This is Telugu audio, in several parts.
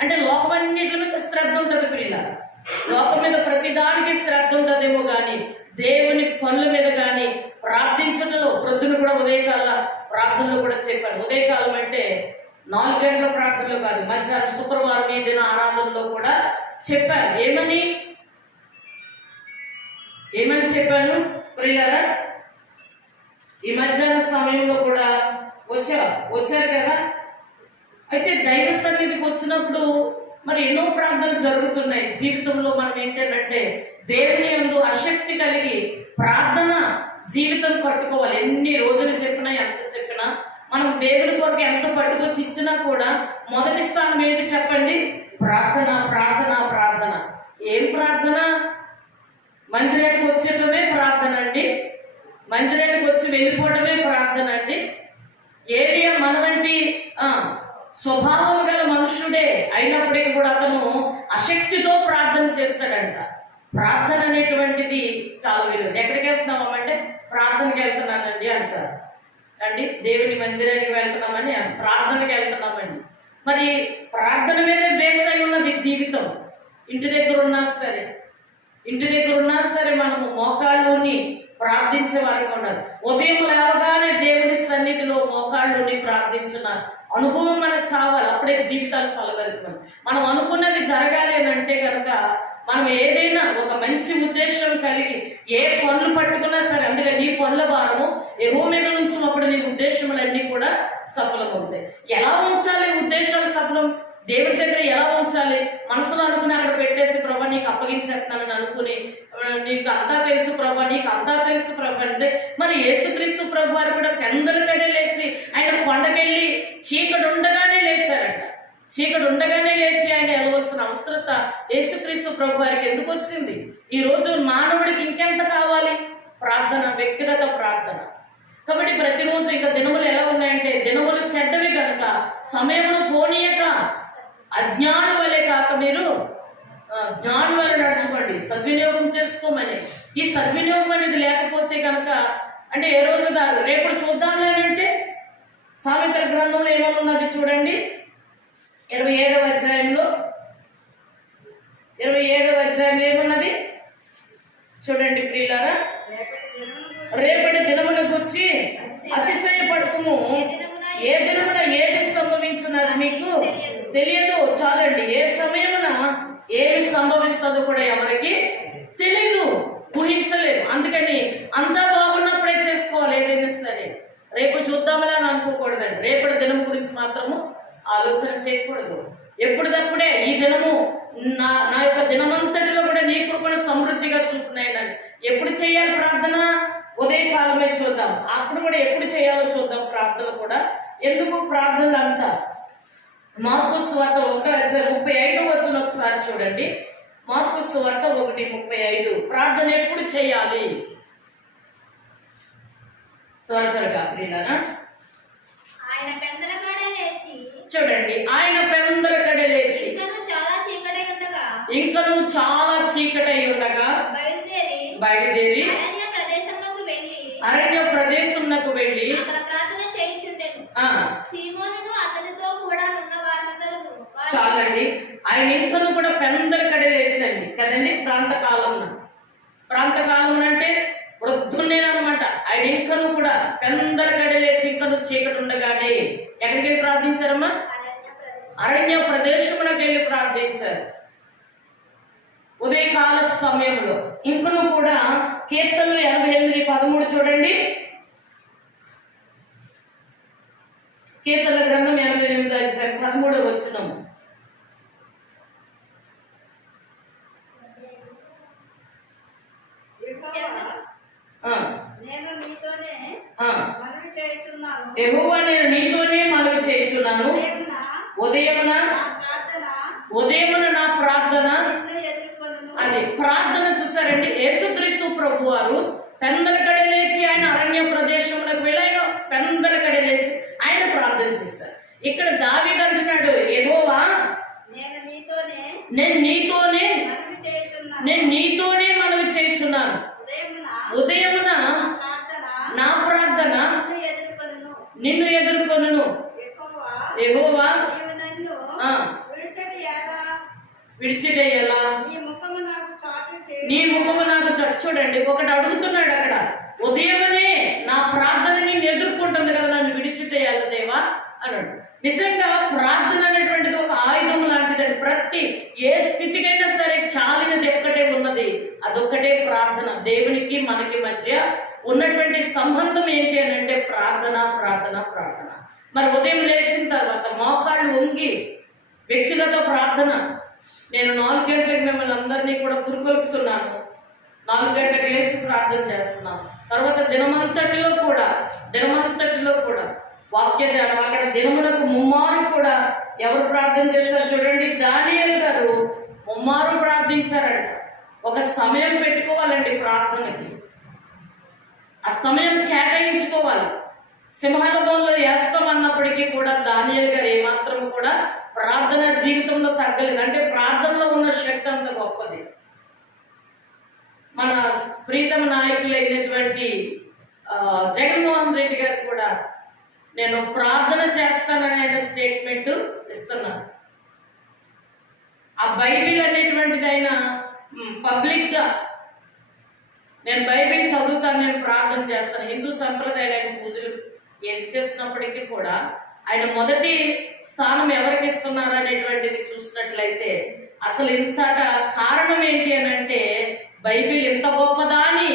అంటే లోకమన్నిటి మీద శ్రద్ధ ఉంటుంది పిల్ల, లోకం మీద ప్రతిదానికి శ్రద్ధ ఉంటుందేమో కానీ దేవుని పనుల మీద కానీ ప్రార్థించడంలో ప్రొద్దున కూడా ఉదయకాల ప్రార్థనలో కూడా చెప్పాను. ఉదయకాలం అంటే 4 గంటల ప్రార్థనలో కాదు, మధ్యాహ్నం శుక్రవారం ఈ దిన ఆరాధనలో కూడా చెప్పాను. ఏమని చెప్పాను ప్రియులారా? ఈ మధ్యాహ్న సమయంలో కూడా వచ్చారు కదా. అయితే దైవ సన్నిధికి వచ్చినప్పుడు మరి ఎన్నో ప్రార్థనలు జరుగుతున్నాయి జీవితంలో. మనం ఏంటంటే దేవుని యందు ఆసక్తి కలిగి ప్రార్థన జీవితం కట్టుకోవాలి. ఎన్ని రోజులు చెప్పినా ఎంత చెప్పినా మనం దేవుని కొరకు ఎంత పట్టుకొచ్చి ఇచ్చినా కూడా మొదటి స్థానం ఏంటి చెప్పండి? ప్రార్థన, ప్రార్థన, ప్రార్థన. ఏం ప్రార్థన? మందిరానికి వచ్చేటమే ప్రార్థన అండి, మందిరానికి వచ్చి వెళ్ళిపోవడమే ప్రార్థన అండి. ఏలియా మన వంటి స్వభావం గల మనుషుడే అయినప్పటికీ కూడా అతను ఆసక్తితో ప్రార్థన చేస్తాడంట. ప్రార్థన అనేటువంటిది చాలా విలువ. ఎక్కడికి వెళ్తున్నామంటే ప్రార్థనకి వెళ్తున్నానండి అంటారు అండి. దేవుని మందిరానికి వెళ్తున్నామని, ప్రార్థనకి వెళ్తున్నామండి. మరి ప్రార్థన మీద బేస్ అయి ఉన్నది జీవితం. ఇంటి దగ్గర ఉన్నా సరే మనము మోకాళ్ళుని ప్రార్థించే వారికి ఉండదు. ఉదయం లేవగానే దేవుని సన్నిధిలో మోకాళ్ళుని ప్రార్థించిన అనుభవం మనకు కావాలి. అప్పుడే జీవితాలు ఫలభరితం. మనం అనుకున్నది జరగాలి అని అంటే కనుక మనం ఏదైనా ఒక మంచి ఉద్దేశం కలిగి ఏ పనులు పట్టుకున్నా సరే, అందుకే నీ పనుల భారము యెహోవా మీద ఉంచినప్పుడు నీ ఉద్దేశములన్నీ కూడా సఫలమవుతాయి. ఎలా ఉంచాలి ఉద్దేశాలు సఫలం? దేవుడి దగ్గర ఎలా ఉంచాలి? మనసులో అనుకుని అక్కడ పెట్టేసి ప్రభా నీకు అప్పగించేస్తున్నానని అనుకుని నీకు అంతా తెలుసు ప్రభా, నీకు అంతా తెలుసు ప్రభా అంటే మరి యేసుక్రీస్తు ప్రభు వారు కూడా పెందలకడే లేచి ఆయన కొండకెళ్ళి చీకటి ఉండగానే లేచారంట. చీకటి ఉండగానే లేచి ఆయన వెళ్ళవలసిన అవసరత యేసుక్రీస్తు ప్రభు వారికి ఎందుకు వచ్చింది? ఈ రోజు మానవుడికి ఇంకెంత కావాలి? ప్రార్థన, వ్యక్తిగత ప్రార్థన. కాబట్టి ప్రతిరోజు ఇక దినములు ఎలా ఉన్నాయంటే దినములు చెడ్డవి కనుక సమయమును పోనీయక అజ్ఞానం వలె కాక మీరు జ్ఞానం వల్ల నడుచుకోండి, సద్వినియోగం చేసుకోమని. ఈ సద్వినియోగం అనేది లేకపోతే కనుక అంటే ఏ రోజు దారు రేపు చూద్దాంలే అంటే సామెతల గ్రంథంలో ఏమనున్నది చూడండి. 27వ అధ్యాయంలో ఏమున్నది చూడండి ప్రియులారా. రేపటి దినమును గురించి అతిశయపడకము, ఏ దినమున ఏది సంభవించున్నది మీకు తెలియదు. చాలండి, ఏ సమయమున ఏమి సంభవిస్తుందో కూడా ఎవరికి తెలీదు, ఊహించలేదు. అందుకని అంతా బాగున్నప్పుడే చేసుకోవాలి ఏదైనా సరే. రేపు చూద్దామని అని అనుకోకూడదండి. రేపటి దినం గురించి మాత్రము ఆలోచన చేయకూడదు. ఎప్పుడుదప్పుడే ఈ దినము నా యొక్క దినమంతటిలో కూడా నీ కృపను సమృద్ధిగా చూపున్నాయని ఎప్పుడు చేయాలి ప్రార్థన? ఉదయకాలమే చూద్దాం. అప్పుడు కూడా ఎప్పుడు చేయాలో చూద్దాం ప్రార్థన కూడా. ఎందుకు ప్రార్థనలు అంతా? మార్కు సువార్త 1:35 ఒకసారి చూడండి. మార్కు సువార్త 1:35 ప్రార్థన ఎప్పుడు చేయాలి? త్వరగా ప్రియులారా చూడండి. ఆయన పెందలకడే లేచి ఇంకను చాలా చీకటై ఉండగా బయలుదేరి అరణ్య ప్రదేశంలోకి వెళ్ళి చాలండి. ఆయన ఇంకను కూడా పెందలకడే లేచండి కదండి. ప్రాంతకాలం అంటే వృద్ధునేనమాట. ఆయన ఇంకను కూడా పెందలకడే లేచి ఇంకను చీకటి ఉండగానే ఎక్కడికి వెళ్ళి ప్రార్థించారమ్మా? అరణ్య ప్రదేశమునకు వెళ్ళి ప్రార్థించారు ఉదయకాల సమయంలో. ఇంకను కూడా కీర్తనలు 88:13 చూడండి. కీర్తనల గ్రంథం 88:13 యెహోవా నేను నీతోనే మనవి చేయుచున్నాను, ఉదయమున నా ప్రార్థన. అది ప్రార్థన చూసారండి. యేసుక్రీస్తు ప్రభు వారు పెందలకడే లేచి ఆయన అరణ్య ప్రదేశంలోకి వెళ్ళి ఆయన పెందలకడే లేచి ఆయన ప్రార్థన చేశారు. ఇక్కడ దావీదు అంటున్నాడు, యెహోవా నేను నీతోనే మనవి చేయుచున్నాను, ఉదయమున నా ప్రార్థన నిన్ను ఎదుర్కొనును. యెహోవా ఉన్నటువంటి సంబంధం ఏంటి అని అంటే ప్రార్థన ప్రార్థన ప్రార్థన. మరి ఉదయం లేచిన తర్వాత మోకాళ్ళు వంగి వ్యక్తిగత ప్రార్థన. నేను 4 గంటలకు మిమ్మల్ని అందరినీ కూడా పురుకొల్పుతున్నాను. 4 గంటలకు లేచి ప్రార్థన చేస్తున్నాను. తర్వాత దినమంతటిలో కూడా వాక్య ధ్యానం. అక్కడ దినములకు ముమ్మారు కూడా ఎవరు ప్రార్థన చేస్తారు చూడండి, దానియేలు గారు ముమ్మారు ప్రార్థించారంట. ఒక సమయం పెట్టుకోవాలండి ప్రార్థనకి, ఆ సమయం కేటాయించుకోవాలి. సింహాల బోన్లో వేస్తాం అన్నప్పటికీ కూడా దానియేలు గారు ఏమాత్రం కూడా ప్రార్థన జీవితంలో తగ్గలేదు. అంటే ప్రార్థనలో ఉన్న శక్తి అంత గొప్పది. మన ప్రీతమ నాయకులైనటువంటి జగన్మోహన్ రెడ్డి గారు కూడా నేను ప్రార్థన చేస్తానని ఆయన స్టేట్మెంట్ ఇస్తున్నారు. ఆ బైబిల్ అనేటువంటిది ఆయన పబ్లిక్గా నేను బైబిల్ చదువుతాను, నేను ప్రార్థన చేస్తాను, హిందూ సంప్రదాయాలకు పూజలు ఏది చేసినప్పటికీ కూడా ఆయన మొదటి స్థానం ఎవరికి ఇస్తున్నారు అనేటువంటిది చూసినట్లయితే అసలు ఇంతట కారణం ఏంటి అని అంటే బైబిల్ ఎంత గొప్పదా అని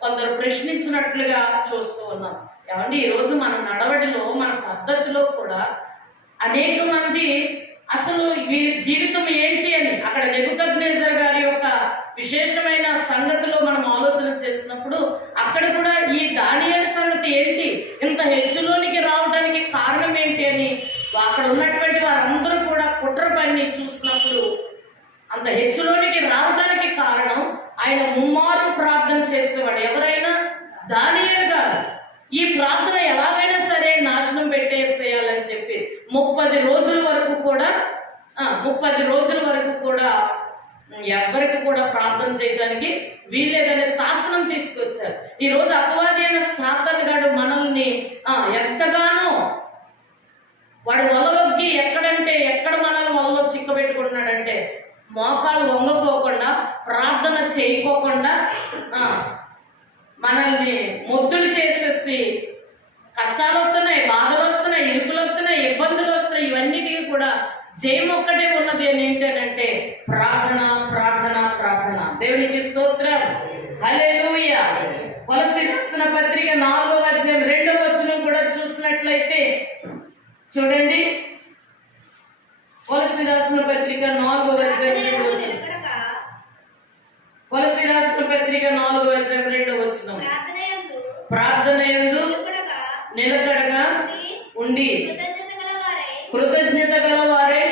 కొందరు ప్రశ్నించినట్లుగా చూస్తూ ఉన్నాం. ఏమండి, ఈరోజు మన నడవడిలో మన పద్ధతిలో కూడా అనేక మంది అసలు వీళ్ళ జీవితం ఏంటి అని అక్కడ నెబుకద్నెజర్ గారి యొక్క విశేషమైన సంగతిలో మనం ఆలోచన చేసినప్పుడు అక్కడ కూడా ఈ దానియేలు సంగతి ఏంటి, ఇంత హెచ్చులోనికి రావడానికి కారణం ఏంటి అని అక్కడ ఉన్నటువంటి వారందరూ కూడా కుట్ర పని చూసినప్పుడు అంత హెచ్చులోనికి రావడానికి కారణం ఆయన ముమ్మారు ప్రార్థన చేసేవాడు. ఎవరైనా దానియేలు గారు ఈ ప్రార్థన ఎలాగైనా సరే నాశనం పెట్టేసేయాలని చెప్పి 30 రోజుల వరకు కూడా ఎవరికి కూడా ప్రార్థన చేయడానికి వీల్లేదనే శాసనం తీసుకొచ్చారు. ఈ రోజు అపవాది అయిన సాతాను గాడు మనల్ని ఎంతగానో వాడు వలలోకి ఎక్కడ మనల్ని వలలో చిక్కబెట్టుకుంటున్నాడంటే మోకాలు వంగకోకుండా ప్రార్థన చేయకోకుండా మనల్ని మొద్దులు చేసేసి కష్టాలు వస్తున్నాయి, బాధలు వస్తున్నాయి, ఇరుకులు వస్తున్నాయి, ఇబ్బందులు వస్తున్నాయి. ఇవన్నిటికీ కూడా జయం ఒక్కటే ఉన్నది అని ఏంటంటే ప్రార్థన ప్రార్థన ప్రార్థన. దేవునికి స్తోత్రం, హల్లెలూయా. కొలస్సీ రాసిన పత్రిక 4వ అధ్యాయం 2వ వచనం కూడా చూసినట్లయితే చూడండి. కొలస్సీ రాసిన పత్రిక 4వ అధ్యాయం 2వ వచనం. కొలస్సీ రాసిన పత్రిక 4వ అధ్యాయం 2వ వచనం. ప్రార్థనయందు నిలకడగా ఉండి కృతజ్ఞత గలవారే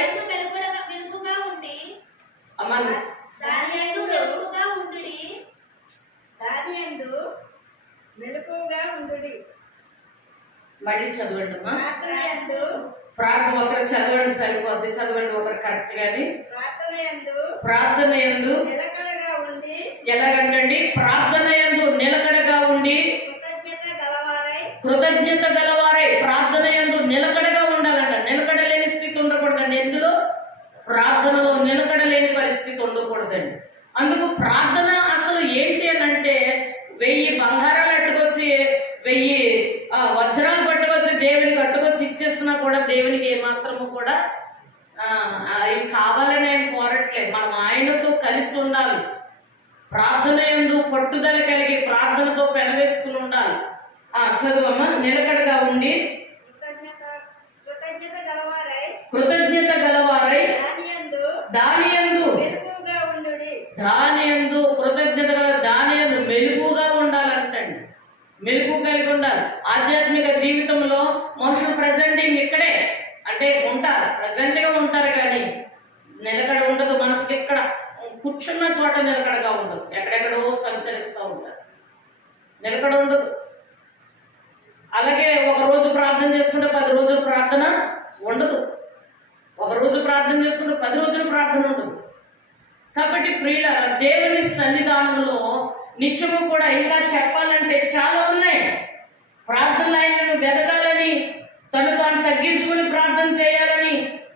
మళ్ళీ చదవండి అమ్మా. ప్రార్థన ఒకరు చదవండి సరిపోద్ది, చదవండి ఒకరు కరెక్ట్ గాని. ప్రార్థనయందు ఎలాగంటండి, ప్రార్థనయందు నిలకడగా ఉండి కృతజ్ఞత గలవారై. ప్రార్థనయందు నిలకడగా ఉండాలంట. నిలకడ లేని స్థితి ఉండకూడదండి. ఎందులో ప్రార్థనలో నిలకడ లేని పరిస్థితి ఉండకూడదండి. అందుకు ప్రార్థన అసలు ఏంటి అని అంటే 1000 బంగారాలు అట్టుకొచ్చి 1000 వజ్రాలు పట్టుకొచ్చి దేవునికి అట్టుకొచ్చి ఇచ్చేసినా కూడా దేవునికి ఏమాత్రము కూడా అవి కావాలని ఆయన కోరట్లేదు. మనం ఆయనతో కలిసి ఉండాలి. ప్రార్థన యందు పట్టుదల కలిగి ప్రార్థనతో పెనవేసుకుని ఉండాలి. చదువమ్మ. నిలకడగా ఉండి కృతజ్ఞత గలవారై దానియందు కృతజ్ఞత గల దానియందు మెలుగుగా ఉండాలంటండి. మెలుగు కలిగి ఉండాలి. ఆధ్యాత్మిక జీవితంలో మనుషులు ప్రజెంటింగ్ ఇక్కడే అంటే ఉంటారు, ప్రజెంట్గా ఉంటారు, కానీ నిలకడ ఉండదు. మనసుకి ఎక్కడ కూర్చున్న చోట నిలకడగా ఉండదు. ఎక్కడెక్కడో సంచరిస్తూ ఉంటారు, నిలకడ ఉండదు. అలాగే ఒక రోజు ప్రార్థన చేసుకుంటే 10 రోజులు ప్రార్థన ఉండదు. ఒక రోజు ప్రార్థన చేసుకుంటే 10 రోజులు ప్రార్థన ఉండదు. కాబట్టి ప్రియులారా, దేవుని సన్నిధానంలో నిత్యము కూడా ఇంకా చెప్పాలంటే చాలా ఉన్నాయి. ప్రార్థనలు ఆయనను వెదకాలని, తను తాను తగ్గించుకుని ప్రార్థన చేయాలని,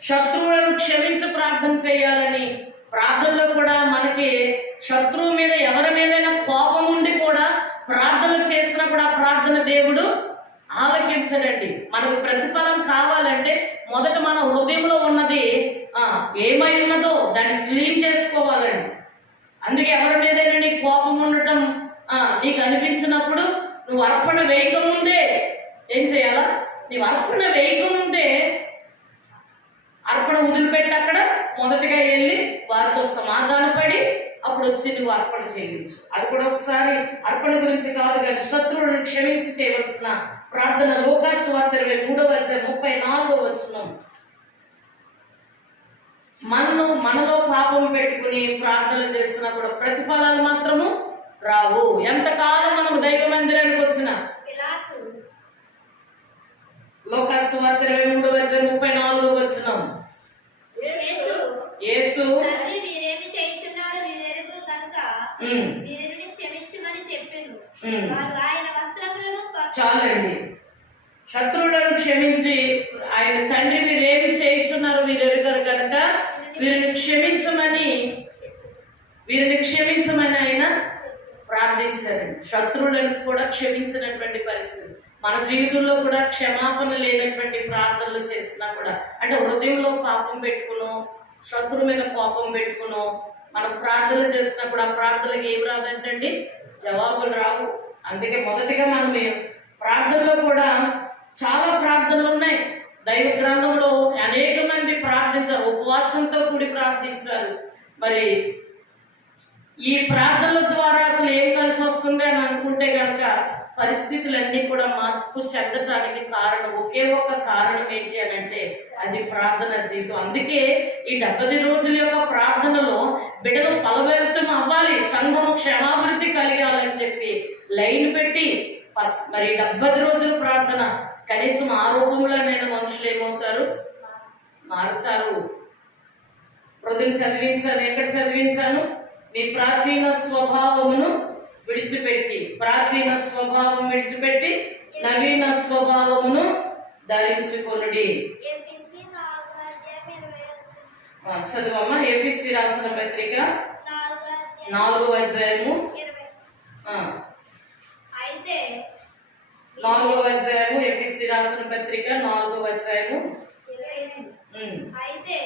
శత్రువులను క్షమించి ప్రార్థన చేయాలని. ప్రార్థనలో కూడా మనకి శత్రువు మీద ఎవరి మీదైనా కోపం ఉండి కూడా ప్రార్థనలు చేసినప్పుడు ఆ ప్రార్థన దేవుడు ఆలకించడండి. మనకు ప్రతిఫలం కావాలంటే మొదట మన హృదయంలో ఉన్నది ఏమై ఉన్నదో దాన్ని క్లీన్ చేసుకోవాలండి. అందుకే ఎవరి మీదైనా నీ కోపం ఉండటం నీకు అనిపించినప్పుడు నువ్వు అర్పణ వేయకముందే ఏం చేయాలా? నీవు అర్పణ వేయకముందే అర్పణ వదిలిపెట్టి అక్కడ మొదటగా వెళ్ళి వారితో సమాధానపడి అప్పుడు వచ్చి నువ్వు అర్పణ చేయించు. అది కూడా ఒకసారి అర్పణ గురించి కాదు కానీ శత్రువులను క్షమించి చేయవలసిన ప్రార్థన. లూకాసు సువార్త 23:34 మనలో పాపం పెట్టుకుని ప్రార్థన చేసినా కూడా ప్రతిఫలాలు మాత్రము రావు. ఎంతకాలం మనం దైవ మందిరానికి వచ్చినా. లూకాసు సువార్త 23:34 యేసు చాలండి. శత్రువులను క్షమించి ఆయన తండ్రి వీరేమి చేయించున్నారు వీరెరుగరు కనుక వీరిని క్షమించమని ఆయన ప్రార్థించారండి. శత్రువులను కూడా క్షమించినటువంటి పరిస్థితి. మన జీవితంలో కూడా క్షమాపణ లేనటువంటి ప్రార్థనలు చేసినా కూడా, అంటే హృదయంలో పాపం పెట్టుకునో శత్రువు మీద కోపం పెట్టుకునో మనం ప్రార్థనలు చేసినా కూడా ఆ ప్రార్థనలకు ఏం రాదంటండి, జవాబులు రావు. అందుకే మొదటిగా మనం ప్రార్థనలో కూడా చాలా ప్రార్థనలు ఉన్నాయి. దైవ గ్రంథంలో అనేక మంది ప్రార్థించారు, ఉపవాసంతో కూడి ప్రార్థించారు. మరి ఈ ప్రార్థనల ద్వారా అసలు ఏం కలిసి వస్తుంది అని అనుకుంటే కనుక పరిస్థితులన్నీ కూడా మార్పు చెందటానికి కారణం ఒకే ఒక కారణం ఏంటి అని అంటే అది ప్రార్థన జీవితం. అందుకే ఈ 70 రోజుల యొక్క ప్రార్థనలో బిడ్డలు ఫలభరితం అవ్వాలి, సంఘము క్షేమాభివృద్ధి కలిగాలని చెప్పి లైన్ పెట్టి మరి 70 రోజుల ప్రార్థన కనీసం ఆ రూపంలోనైనా మనుషులు ఏమవుతారు, మారుతారు. హృదయం చదివించాను, ఎక్కడ చదివించాను? మీ ప్రాచీన స్వభావమును విడిచిపెట్టి, ప్రాచీన స్వభావం విడిచిపెట్టి నవీన స్వభావమును ధరించుకొనుడి. చదువమ్మా. ఎఫెసీ రాసిన పత్రిక 4వ అధ్యాయము 4వ అధ్యాయము ఎఫెసీ రాసిన పత్రిక 4వ అధ్యాయము. అయితే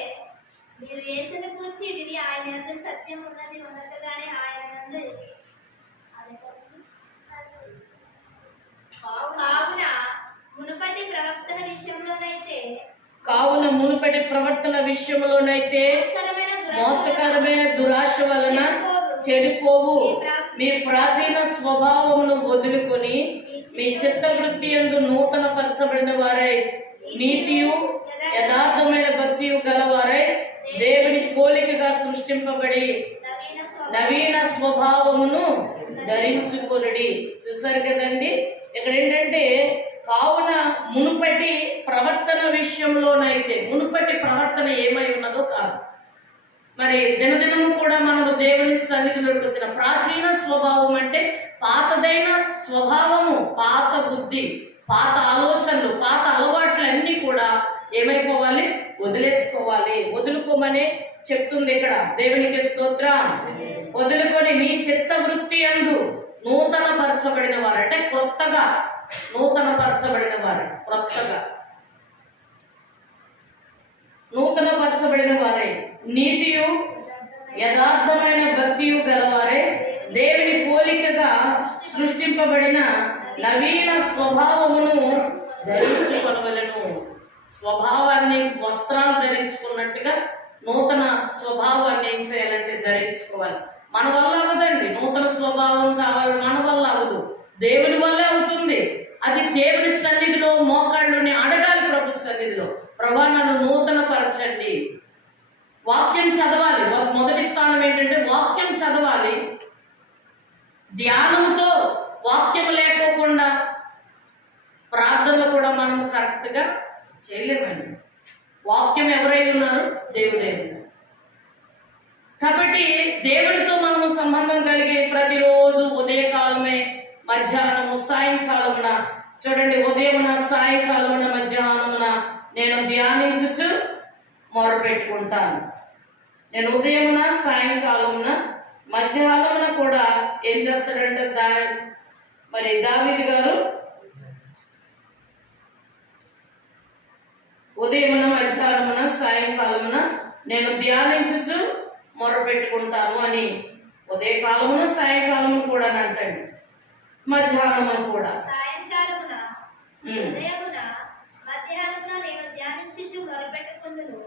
మీరు యేసుని గూర్చి విని ఆయన యందు సత్యం ఉన్నది ఉండగానే ఆయన యందు కావున మునుపటి ప్రవర్తన విషయంలోనైతే మోసకరమైన దురాశ వలన చెడిపోవు మీ ప్రాచీన స్వభావమును వదులుకొని మీ చిత్తవృత్తి యందు నూతన పరచబడిన వారై నీతియు యథార్థమైన భక్తియు గలవారై దేవుని పోలికగా సృష్టింపబడి నవీన స్వభావమును ధరించుకొనుడి. చూసారు కదండి, ఇక్కడ ఏంటంటే కావున మునుపటి ప్రవర్తన విషయంలోనైతే, మునుపటి ప్రవర్తన ఏమై ఉన్నదో కాదు. మరి దినదినము కూడా మనము దేవుని సన్నిధిలోకి వచ్చిన ప్రాచీన స్వభావం అంటే పాతదైన స్వభావము, పాత బుద్ధి, పాత ఆలోచనలు, పాత అలవాట్లు అన్నీ కూడా ఏమైపోవాలి, వదిలేసుకోవాలి. వదులుకోమనే చెప్తుంది ఇక్కడ. దేవునికి స్తోత్రం. వదులుకొని మీ చిత్తవృత్తి యందు నూతన పరచబడిన వారు, అంటే కొత్తగా నూతన పరచబడిన వారు, కొత్తగా నూతన పరచబడిన వారే నీతియు యథార్థమైన భక్తియు గలవారే దేవుని పోలికగా సృష్టింపబడిన నవీన స్వభావమును ధరించుకొనవలెను. స్వభావాన్ని వస్త్రాలు ధరించుకున్నట్టుగా నూతన స్వభావాన్ని ఏం చేయాలంటే ధరించుకోవాలి. మన వల్ల అవ్వదండి, నూతన స్వభావం కావాలి, మన వల్ల అవ్వదు, దేవుని వల్లే అవుతుంది. అది దేవుని సన్నిధిలో మోకాళ్ళుని అడగాలి. ప్రభు సన్నిధిలో, ప్రభా నన్ను నూతన పరచండి. వాక్యం చదవాలి. మొదటి స్థానం ఏంటంటే వాక్యం చదవాలి. ధ్యానముతో వాక్యం లేకోకుండా ప్రార్థనలు కూడా మనం కరెక్ట్గా చేయలేమండి. వాక్యం ఎవరై ఉన్నారు? దేవుడే ఉన్నారు. కాబట్టి దేవుడితో మనము సంబంధం కలిగి ప్రతిరోజు ఉదయకాలమే, మధ్యాహ్నము, సాయంకాలమున, చూడండి, ఉదయమున, సాయంకాలమున, మధ్యాహ్నమున నేను ధ్యానించుచు మొరపెట్టుకుంటాను. నేను ఉదయమున, సాయంకాలమున, మధ్యాహ్నమున కూడా ఏం చేస్తాడంటే మరి దావీదు గారు ఉదయమున, మధ్యాహ్నమున, సాయంకాలమున నేను ధ్యానించుచు మొరపెట్టుకుంటాను అని ఉదయకాలమున, సాయంకాలము కూడా అంటాడు. మధ్యాహ్నమున కూడా. సాయంకాలమున ఉమ్. ఉదయమున మధ్యాహ్నమున నేను ధ్యానించుచు మొరపెట్టుకుందును.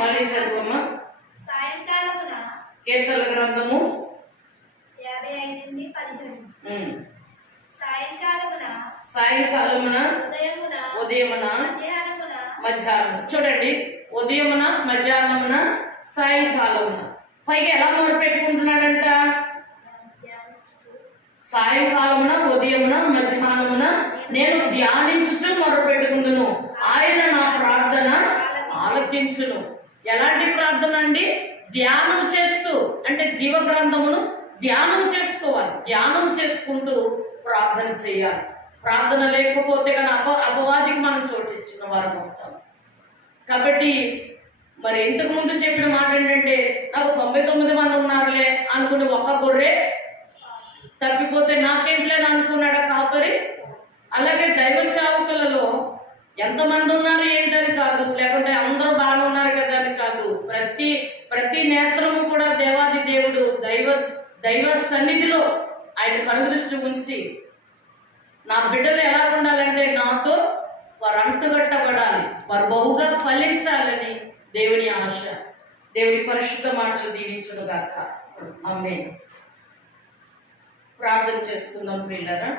మళ్ళీ చదువమ్మా. సాయంకాలమున కీర్తనల గ్రంథము 55:17. ఉమ్. సాయంకాలమున సాయంకాలమున ఉదయమున మధ్యాహ్నమున మధ్యాహ్నం. చూడండి, ఉదయమున మధ్యాహ్నమున సాయంకాలమున. పైగా ఎలా మొరపెట్టుకుంటున్నాడంట? ధ్యానించుచు సాయంకాలమున ఉదయమున మధ్యాహ్నమున నేను ధ్యానించుచు మొరపెట్టుకుందును, ఆయన నా ప్రార్థన ఆలకించును. ఎలాంటి ప్రార్థన అండి? ధ్యానం చేస్తూ, అంటే జీవ గ్రంథమును ధ్యానం చేసుకోవాలి. ధ్యానం చేసుకుంటూ ప్రార్థన చేయాలి. ప్రార్థన లేకపోతే కానీ అపవాదికి మనం చోటిస్తున్న వారు అవుతాం. కాబట్టి మరి ఇంతకు ముందు చెప్పిన మాట ఏంటంటే, నాకు 99 మంది ఉన్నారులే అనుకుని ఒక్క గొర్రె తప్పిపోతే నాకేంట్లేని అనుకున్నాడా కాపరి? అలాగే దైవ సేవకులలో ఎంతమంది ఉన్నారు ఏంటని కాదు, లేకుంటే అందరూ బాగా ఉన్నారు కదా అని కాదు. ప్రతి నేత్రము కూడా దేవాది దేవుడు దైవ సన్నిధిలో ఆయన కనుదృష్టి ఉంచి, నా బిడ్డలు ఎలా ఉండాలంటే నాతో వారు అంటుగట్టబడాలి, వారు బహుగా ఫలించాలని దేవుని ఆశ. దేవుని పరిశుద్ధ మాటలు దీవించును గాక. ఆమేన్. ప్రార్థన చేసుకుందాం ప్రియులారా.